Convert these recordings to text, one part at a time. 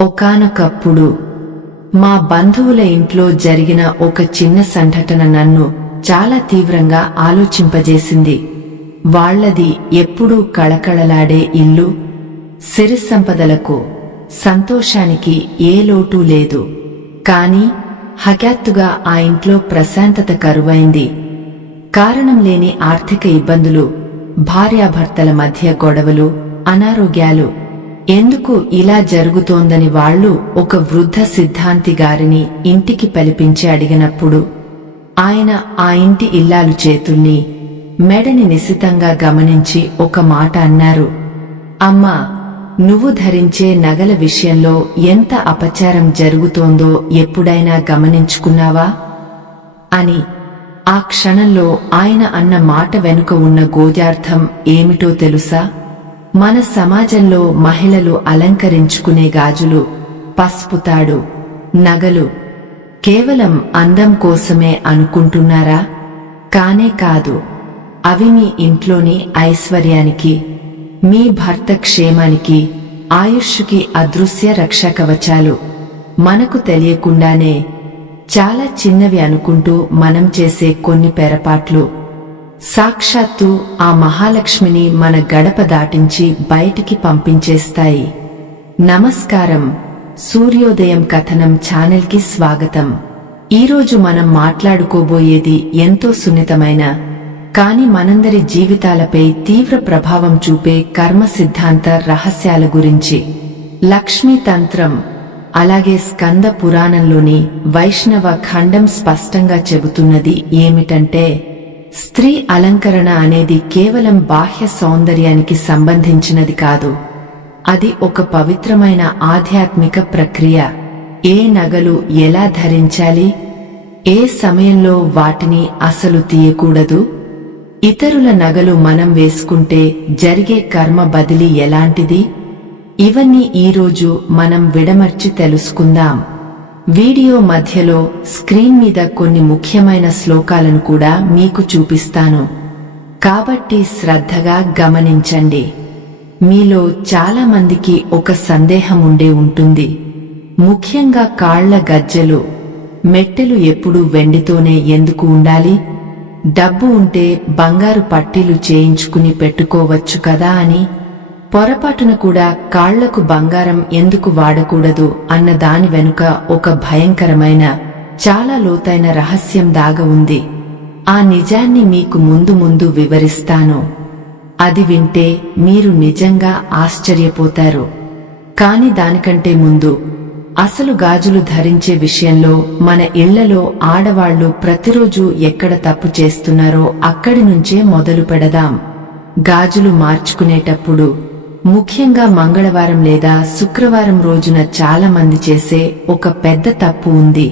ఒకానొకప్పుడు మా బంధువుల ఇంట్లో జరిగిన ఒక చిన్న సంఘటన నన్ను చాలా తీవ్రంగా ఆలోచింపజేసింది. వాళ్లది ఎప్పుడూ కళకళలాడే ఇల్లు, సిరిసంపదలకు, సంతోషానికి ఏ లోటూ లేదు. కాని హఠాత్తుగా ఆ ఇంట్లో ప్రశాంతత కరువైంది. కారణం లేని ఆర్థిక ఇబ్బందులు, భార్యాభర్తల మధ్య గొడవలు, అనారోగ్యాలు. ఎందుకు ఇలా జరుగుతోందని వాళ్లు ఒక వృద్ధ సిద్ధాంతి గారిని ఇంటికి పిలిపించి అడిగినప్పుడు ఆయన ఆ ఇంటి ఇల్లాలు చేతుల్ని, మెడని నిశితంగా గమనించి ఒక మాట అన్నారు. అమ్మా, నువ్వు ధరించే నగల విషయంలో ఎంత అపచారం జరుగుతోందో ఎప్పుడైనా గమనించుకున్నావా అని. ఆ క్షణంలో ఆయన అన్న మాట వెనుక ఉన్న గూఢార్థం ఏమిటో తెలుసా? మన సమాజంలో మహిళలు అలంకరించుకునే గాజులు, పసుపు తాడు, నగలు కేవలం అందం కోసమే అనుకుంటున్నారా? కానే కాదు. అవి మీ ఇంట్లోని ఐశ్వర్యానికి, మీ భర్త క్షేమానికి, ఆయుష్కి అదృశ్య రక్షకవచాలు. మనకు తెలియకుండానే చాలా చిన్నవి అనుకుంటూ మనం చేసే కొన్ని పొరపాట్లు సాక్షాత్తు ఆ మహాలక్ష్మిని మన గడప దాటించి బయటికి పంపించేస్తాయి. నమస్కారం, సూర్యోదయం కథనం ఛానల్కి స్వాగతం. ఈరోజు మనం మాట్లాడుకోబోయేది ఎంతో సున్నితమైన, కాని మనందరి జీవితాలపై తీవ్ర ప్రభావం చూపే కర్మ సిద్ధాంత రహస్యాల గురించి. లక్ష్మీ తంత్రం, అలాగే స్కంద పురాణంలోని వైష్ణవ ఖండం స్పష్టంగా చెబుతున్నది ఏమిటంటే, స్త్రీ అలంకరణ అనేది కేవలం బాహ్య సౌందర్యానికి సంబంధించినది కాదు. అది ఒక పవిత్రమైన ఆధ్యాత్మిక ప్రక్రియ. ఏ నగలు ఎలా ధరించాలి, ఏ సమయంలో వాటిని అసలు తీయకూడదు, ఇతరుల నగలు మనం వేసుకుంటే జరిగే కర్మ బదిలీ ఎలాంటిది, ఇవన్నీ ఈరోజు మనం విడమర్చి తెలుసుకుందాం. వీడియో మధ్యలో స్క్రీన్ మీద కొన్ని ముఖ్యమైన శ్లోకాలను కూడా మీకు చూపిస్తాను, కాబట్టి శ్రద్ధగా గమనించండి. మీలో చాలా మందికి ఒక సందేహం ఉండే ఉంటుంది. ముఖ్యంగా కాళ్ల గజ్జెలు, మెట్టెలు ఎప్పుడూ వెండితోనే ఎందుకు ఉండాలి? డబ్బు ఉంటే బంగారు పట్టీలు చేయించుకుని పెట్టుకోవచ్చు కదా అని. పొరపాటున కూడా కాళ్లకు బంగారం ఎందుకు వాడకూడదు అన్న దాని వెనుక ఒక భయంకరమైన, చాలా లోతైన రహస్యం దాగ ఉంది. ఆ నిజాన్ని మీకు ముందు వివరిస్తాను. అది వింటే మీరు నిజంగా ఆశ్చర్యపోతారు. కాని దానికంటే ముందు, అసలు గాజులు ధరించే విషయంలో మన ఇళ్లలో ఆడవాళ్లు ప్రతిరోజు ఎక్కడ తప్పు చేస్తున్నారో అక్కడి నుంచే మొదలు పెడదాం. గాజులు మార్చుకునేటప్పుడు, ముఖ్యంగా మంగళవారం లేదా శుక్రవారం రోజున చాలా మంది చేసే ఒక పెద్ద తప్పు ఉంది.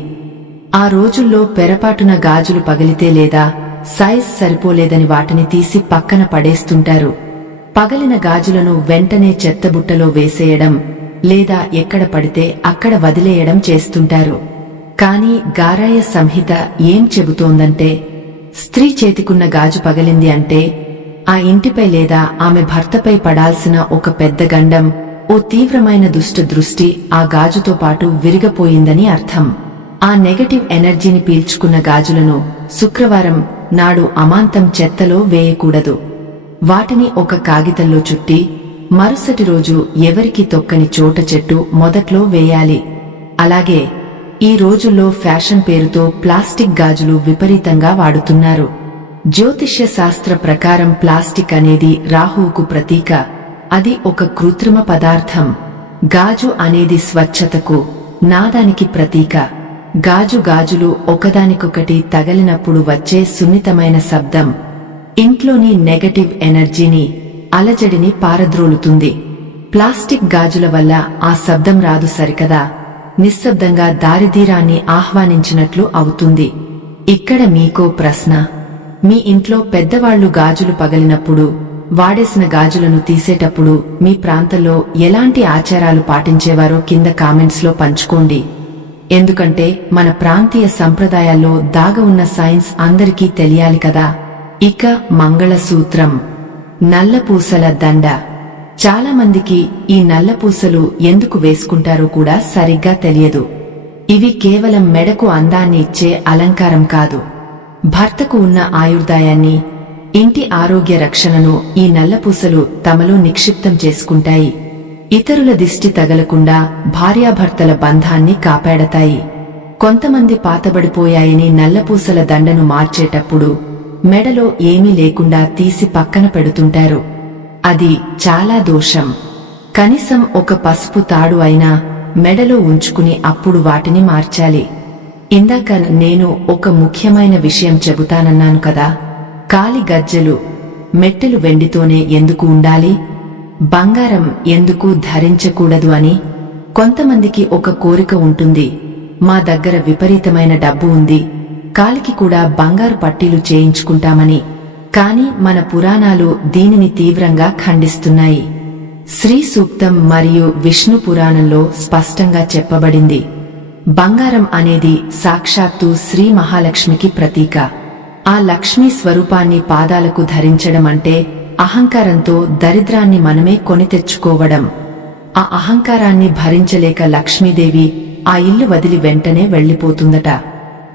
ఆ రోజుల్లో పొరపాటున గాజులు పగిలితే లేదా సైజ్ సరిపోలేదని వాటిని తీసి పక్కన పడేస్తుంటారు. పగలిన గాజులను వెంటనే చెత్తబుట్టలో వేసేయడం లేదా ఎక్కడ పడితే అక్కడ వదిలేయడం చేస్తుంటారు. కాని గారాయ సంహిత ఏం చెబుతోందంటే, స్త్రీ చేతికున్న గాజు పగిలింది అంటే ఆ ఇంటిపై లేదా ఆమె భర్తపై పడాల్సిన ఒక పెద్ద గండం, ఓ తీవ్రమైన దుష్ట దృష్టి ఆ గాజుతో పాటు విరిగపోయిందని అర్థం. ఆ నెగటివ్ ఎనర్జీని పీల్చుకున్న గాజులను శుక్రవారం నాడు అమాంతం చెత్తలో వేయకూడదు. వాటిని ఒక కాగితంలో చుట్టి మరుసటి రోజు ఎవరికి తొక్కని చోట చెట్టు మొదట్లో వేయాలి. అలాగే ఈ రోజుల్లో ఫ్యాషన్ పేరుతో ప్లాస్టిక్ గాజులు విపరీతంగా వాడుతున్నారు. జ్యోతిష్య శాస్త్ర ప్రకారం ప్లాస్టిక్ అనేది రాహువుకు ప్రతీక. అది ఒక కృత్రిమ పదార్థం. గాజు అనేది స్వచ్ఛతకు, నాదానికి ప్రతీక. గాజులు ఒకదానికొకటి తగిలినప్పుడు వచ్చే సున్నితమైన శబ్దం ఇంట్లోని నెగటివ్ ఎనర్జీని, అలజడిని పారద్రోలుతుంది. ప్లాస్టిక్ గాజుల వల్ల ఆ శబ్దం రాదు సరికదా, నిశ్శబ్దంగా దారిదీరాన్ని ఆహ్వానించినట్లు అవుతుంది. ఇక్కడ మీకో ప్రశ్న. మీ ఇంట్లో పెద్దవాళ్లు గాజులు పగిలినప్పుడు, వాడేసిన గాజులను తీసేటప్పుడు మీ ప్రాంతంలో ఎలాంటి ఆచారాలు పాటించేవారో కింద కామెంట్స్ లో పంచుకోండి. ఎందుకంటే మన ప్రాంతీయ సంప్రదాయాల్లో దాగ ఉన్న సైన్స్ అందరికీ తెలియాలి కదా. ఇక మంగళసూత్రం, నల్లపూసల దండ, చాలా మందికి ఈ నల్లపూసలు ఎందుకు వేసుకుంటారో కూడా సరిగ్గా తెలియదు. ఇవి కేవలం మెడకు అందాన్ని ఇచ్చే అలంకారం కాదు. భర్తకు ఉన్న ఆయుర్దాయాన్ని, ఇంటి ఆరోగ్య రక్షణను ఈ నల్లపూసలు తమలో నిక్షిప్తం చేసుకుంటాయి. ఇతరుల దిష్టి తగలకుండా భార్యాభర్తల బంధాన్ని కాపాడతాయి. కొంతమంది పాతబడిపోయాయని నల్లపూసల దండను మార్చేటప్పుడు మెడలో ఏమీ లేకుండా తీసి పక్కన పెడుతుంటారు. అది చాలా దోషం. కనీసం ఒక పసుపు తాడు అయినా మెడలో ఉంచుకుని అప్పుడు వాటిని మార్చాలి. ఇందాక నేను ఒక ముఖ్యమైన విషయం చెబుతానన్నాను కదా, కాలి గజ్జెలు, మెట్టెలు వెండితోనే ఎందుకు ఉండాలి, బంగారం ఎందుకు ధరించకూడదు అని. కొంతమందికి ఒక కోరిక ఉంటుంది, మా దగ్గర విపరీతమైన డబ్బు ఉంది, కాలికి కూడా బంగారు పట్టీలు చేయించుకుంటామని. కాని మన పురాణాలు దీనిని తీవ్రంగా ఖండిస్తున్నాయి. శ్రీ సూక్తం మరియు విష్ణు పురాణంలో స్పష్టంగా చెప్పబడింది, బంగారం అనేది సాక్షాత్తు శ్రీ మహాలక్ష్మికి ప్రతీక. ఆ లక్ష్మీ స్వరూపాన్ని పాదాలకు ధరించడం అంటే అహంకారంతో దరిద్రాన్ని మనమే కొని తెచ్చుకోవడం. ఆ అహంకారాన్ని భరించలేక లక్ష్మీదేవి ఆ ఇల్లు వదిలి వెంటనే వెళ్లిపోతుందట.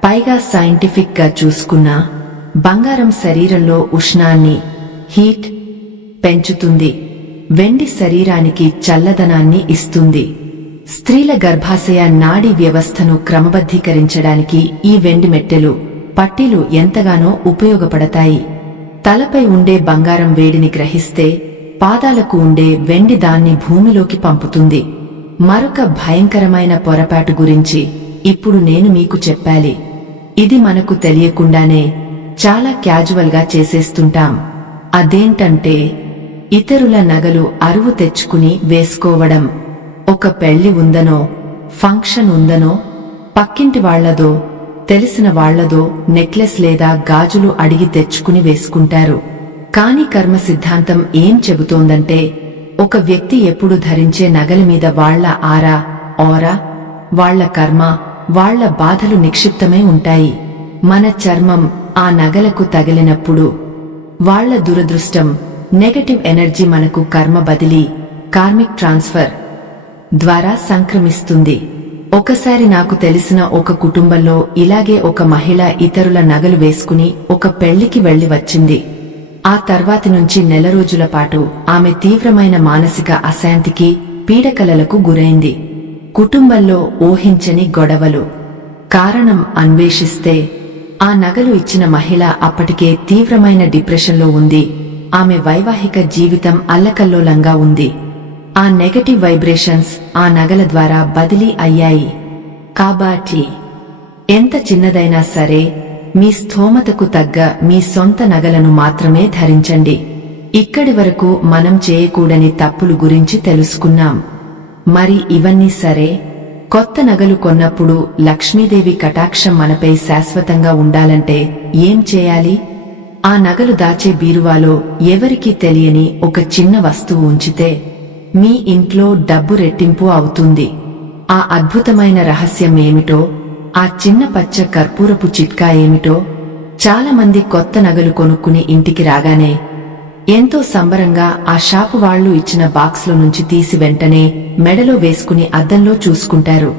పైగా సైంటిఫిక్ గా చూసుకున్నా బంగారం శరీరంలో ఉష్ణాన్ని, హీట్ పెంచుతుంది. వెండి శరీరానికి చల్లదనాన్ని ఇస్తుంది. స్త్రీల గర్భాశయ నాడీ వ్యవస్థను క్రమబద్ధీకరించడానికి ఈ వెండి మెట్టెలు, పట్టీలు ఎంతగానో ఉపయోగపడతాయి. తలపై ఉండే బంగారం వేడిని గ్రహిస్తే పాదాలకు ఉండే వెండి దాన్ని భూమిలోకి పంపుతుంది. మరొక భయంకరమైన పొరపాటు గురించి ఇప్పుడు నేను మీకు చెప్పాలి. ఇది మనకు తెలియకుండానే చాలా క్యాజువల్ గా చేసేస్తుంటాం. అదేంటంటే ఇతరుల నగలు అరువు తెచ్చుకుని వేసుకోవడం. ఒక పెళ్లి ఉందనో, ఫంక్షన్ ఉందనో, పక్కింటి వాళ్లదో, తెలిసిన వాళ్లదో నెక్లెస్ లేదా గాజులు అడిగి తెచ్చుకుని వేసుకుంటారు. కాని కర్మ సిద్ధాంతం ఏం చెబుతోందంటే ఒక వ్యక్తి ఎప్పుడు ధరించే నగల మీద వాళ్ల ఆరా, వాళ్ల కర్మ, వాళ్ల బాధలు నిక్షిప్తమై ఉంటాయి. మన చర్మం ఆ నగలకు తగిలినప్పుడు వాళ్ల దురదృష్టం, నెగటివ్ ఎనర్జీ మనకు కర్మ బదిలీ, కార్మిక్ ట్రాన్స్ఫర్ ద్వారా సంక్రమిస్తుంది. ఒకసారి నాకు తెలిసిన ఒక కుటుంబంలో ఇలాగే ఒక మహిళ ఇతరుల నగలు వేసుకుని ఒక పెళ్లికి వెళ్లి వచ్చింది. ఆ తర్వాతి నుంచి నెల రోజుల పాటు ఆమె తీవ్రమైన మానసిక అశాంతికి, పీడకలలకు గురైంది. కుటుంబంలో ఊహించని గొడవలు. కారణం అన్వేషిస్తే ఆ నగలు ఇచ్చిన మహిళ అప్పటికే తీవ్రమైన డిప్రెషన్లో ఉంది. ఆమె వైవాహిక జీవితం అల్లకల్లోలంగా ఉంది. ఆ నెగటివ్ వైబ్రేషన్స్ ఆ నగల ద్వారా బదిలీ అయ్యాయి. కాబట్టి ఎంత చిన్నదైనా సరే మీ స్థోమతకు తగ్గ మీ సొంత నగలను మాత్రమే ధరించండి. ఇక్కడి వరకు మనం చేయకూడని తప్పులు గురించి తెలుసుకున్నాం. మరి ఇవన్నీ సరే, కొత్త నగలు కొన్నప్పుడు లక్ష్మీదేవి కటాక్షం మనపై శాశ్వతంగా ఉండాలంటే ఏం చేయాలి? ఆ నగలు దాచే బీరువాలో ఎవరికీ తెలియని ఒక చిన్న వస్తువు ఉంచితే మీ ఇంట్లో డబ్బు రెట్టింపు అవుతుంది. ఆ అద్భుతమైన రహస్యం ఏమిటో, ఆ చిన్న పచ్చ కర్పూరపు చిట్కా ఏమిటో చాలా మంది కొత్త నగలు కొనుక్కుని ఇంటికి రాగానే ఎంతో సంబరంగా ఆ షాపు వాళ్లు ఇచ్చిన బాక్స్లో నుంచి తీసి వెంటనే మెడలో వేసుకుని అద్దంలో చూసుకుంటారు.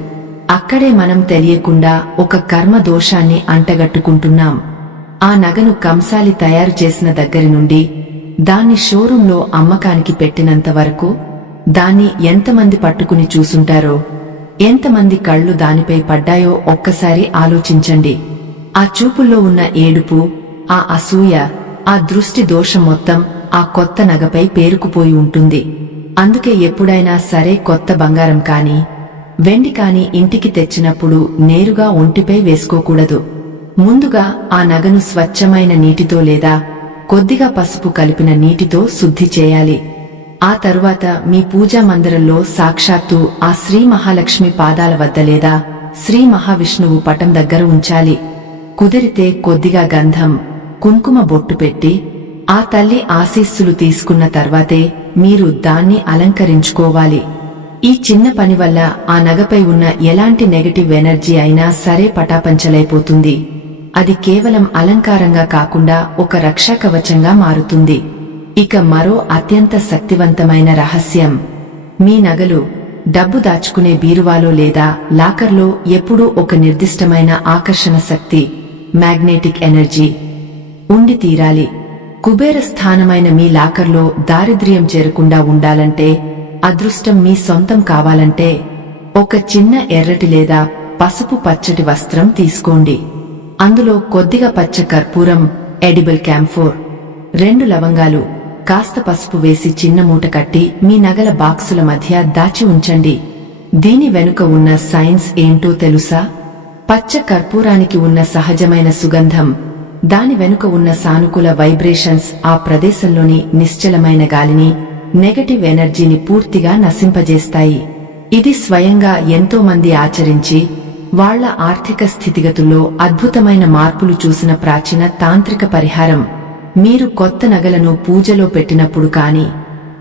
అక్కడే మనం తెలియకుండా ఒక కర్మ దోషాన్ని అంటగట్టుకుంటున్నాం. ఆ నగను కంసాలి తయారు చేసిన దగ్గరి నుండి దాన్ని షోరూంలో అమ్మకానికి పెట్టినంత వరకు దాన్ని ఎంతమంది పట్టుకుని చూసుంటారో, ఎంతమంది కళ్ళు దానిపై పడ్డాయో ఒక్కసారి ఆలోచించండి. ఆ చూపుల్లో ఉన్న ఏడుపు, ఆ అసూయ, ఆ దృష్టి దోషం మొత్తం ఆ కొత్త నగపై పేరుకుపోయి ఉంటుంది. అందుకే ఎప్పుడైనా సరే కొత్త బంగారం కాని, వెండి కాని ఇంటికి తెచ్చినప్పుడు నేరుగా ఒంటిపై వేసుకోకూడదు. ముందుగా ఆ నగను స్వచ్ఛమైన నీటితో లేదా కొద్దిగా పసుపు కలిపిన నీటితో శుద్ధి చేయాలి. ఆ తరువాత మీ పూజా మందిరంలో సాక్షాత్తు ఆ శ్రీ మహాలక్ష్మి పాదాల వద్ద లేదా శ్రీ మహావిష్ణువు పటం దగ్గర ఉంచాలి. కుదిరితే కొద్దిగా గంధం, కుంకుమ బొట్టు పెట్టి ఆ తల్లి ఆశీస్సులు తీసుకున్న తర్వాతే మీరు దాన్ని అలంకరించుకోవాలి. ఈ చిన్న పని వల్ల ఆ నగపై ఉన్న ఎలాంటి నెగటివ్ ఎనర్జీ అయినా సరే పటాపంచలైపోతుంది. అది కేవలం అలంకారంగా కాకుండా ఒక రక్షా కవచంగా మారుతుంది. ఇక మరో అత్యంత శక్తివంతమైన రహస్యం, మీ నగలు, డబ్బు దాచుకునే బీరువాలో లేదా లాకర్లో ఎప్పుడూ ఒక నిర్దిష్టమైన ఆకర్షణ శక్తి, మ్యాగ్నెటిక్ ఎనర్జీ ఉండి తీరాలి. కుబేర స్థానమైన మీ లాకర్లో దారిద్ర్యం చేరకుండా ఉండాలంటే, అదృష్టం మీ సొంతం కావాలంటే ఒక చిన్న ఎర్రటి లేదా పసుపు పచ్చటి వస్త్రం తీసుకోండి. అందులో కొద్దిగా పచ్చ కర్పూరం, ఎడిబుల్ క్యాంఫోర్, 2 లవంగాలు, కాస్త పసుపు వేసి చిన్న మూట కట్టి మీ నగల బాక్సుల మధ్య దాచి ఉంచండి. దీని వెనుక ఉన్న సైన్స్ ఏంటో తెలుసా? పచ్చ కర్పూరానికి ఉన్న సహజమైన సుగంధం, దాని వెనుక ఉన్న సానుకూల వైబ్రేషన్స్ ఆ ప్రదేశంలోని నిశ్చలమైన గాలిని, నెగటివ్ ఎనర్జీని పూర్తిగా నశింపజేస్తాయి. ఇది స్వయంగా ఎంతో మంది ఆచరించి వాళ్ల ఆర్థిక స్థితిగతుల్లో అద్భుతమైన మార్పులు చూసిన ప్రాచీన తాంత్రిక పరిహారం. మీరు కొత్త నగలను పూజలో పెట్టినప్పుడు కాని,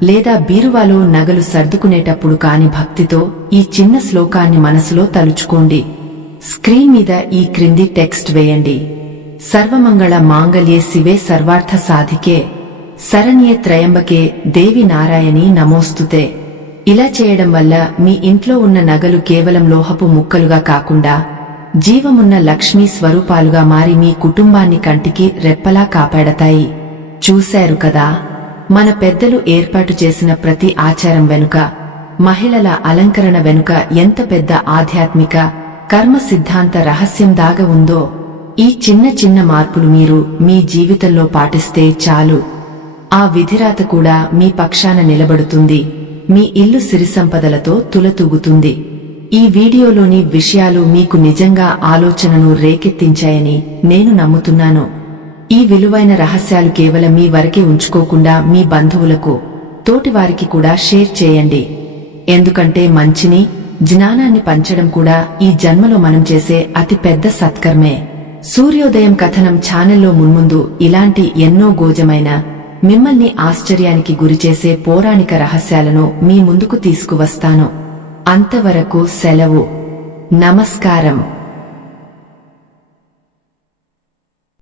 లేదా బీరువాలో నగలు సర్దుకునేటప్పుడు కాని భక్తితో ఈ చిన్న శ్లోకాన్ని మనసులో తలుచుకోండి. స్క్రీన్ మీద ఈ క్రింది టెక్స్ట్ వేయండి: సర్వమంగళ మాంగళ్యే శివే సర్వార్థ సాధికే శరణ్యే త్రయంబకే దేవి నారాయణి నమోస్తుతే. ఇలా చేయడం వల్ల మీ ఇంట్లో ఉన్న నగలు కేవలం లోహపు ముక్కలుగా కాకుండా జీవమున్న లక్ష్మీ స్వరూపాలుగా మారి మీ కుటుంబాన్ని కంటికి రెప్పలా కాపాడతాయి. చూశారు కదా, మన పెద్దలు ఏర్పాటు చేసిన ప్రతి ఆచారం వెనుక, మహిళల అలంకరణ వెనుక ఎంత పెద్ద ఆధ్యాత్మిక, కర్మ సిద్ధాంత రహస్యం దాగ ఉందో. ఈ చిన్న చిన్న మార్పులు మీరు మీ జీవితంలో పాటిస్తే చాలు, ఆ విధిరాత కూడా మీ పక్షాన నిలబడుతుంది. మీ ఇల్లు సిరిసంపదలతో తులతూగుతుంది. ఈ వీడియోలోని విషయాలు మీకు నిజంగా ఆలోచనను రేకెత్తించాయని నేను నమ్ముతున్నాను. ఈ విలువైన రహస్యాలు కేవలం మీ వరకే ఉంచుకోకుండా మీ బంధువులకు, తోటివారికి కూడా షేర్ చేయండి. ఎందుకంటే మంచిని, జ్ఞానాన్ని పంచడం కూడా ఈ జన్మలో మనం చేసే అతి పెద్ద సత్కర్మే. సూర్యోదయం కథనం ఛానల్లో మున్ముందు ఇలాంటి ఎన్నో గోజమైన, మిమ్మల్ని ఆశ్చర్యానికి గురిచేసే పౌరాణిక రహస్యాలను మీ ముందుకు తీసుకువస్తాను. అంతవరకు సెలవు. నమస్కారం.